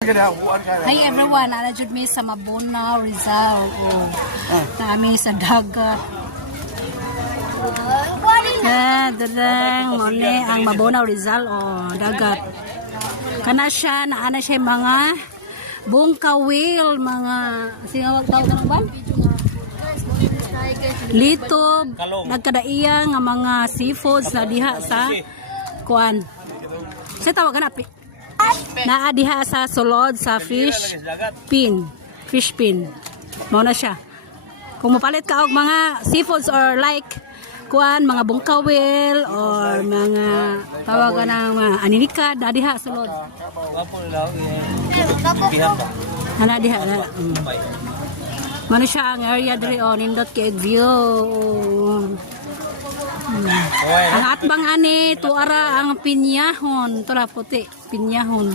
Hi everyone, ala jud mi sa Mabona, Rizal. Kami sa dagat. Dadang mone ang Mabona, Rizal dagat. Kana siya naana siya mga bungkawil, mga singawag tawag ng ban? Litob, nagkadaiya nga mga seafoods na diha sa kuan. Sa tawag kana naa diha sa sulod sa fish pin. Mao na siya. Kung mapalit ka og mga seafoods or like kuan mga bungkawil or mga tawagan ng mga aninikad na diha sulod. Ana diha na. Mano siya ang area diri nindot kay view. Ang atbang ani tuara ang pinyahon, tura puti, pinyahon.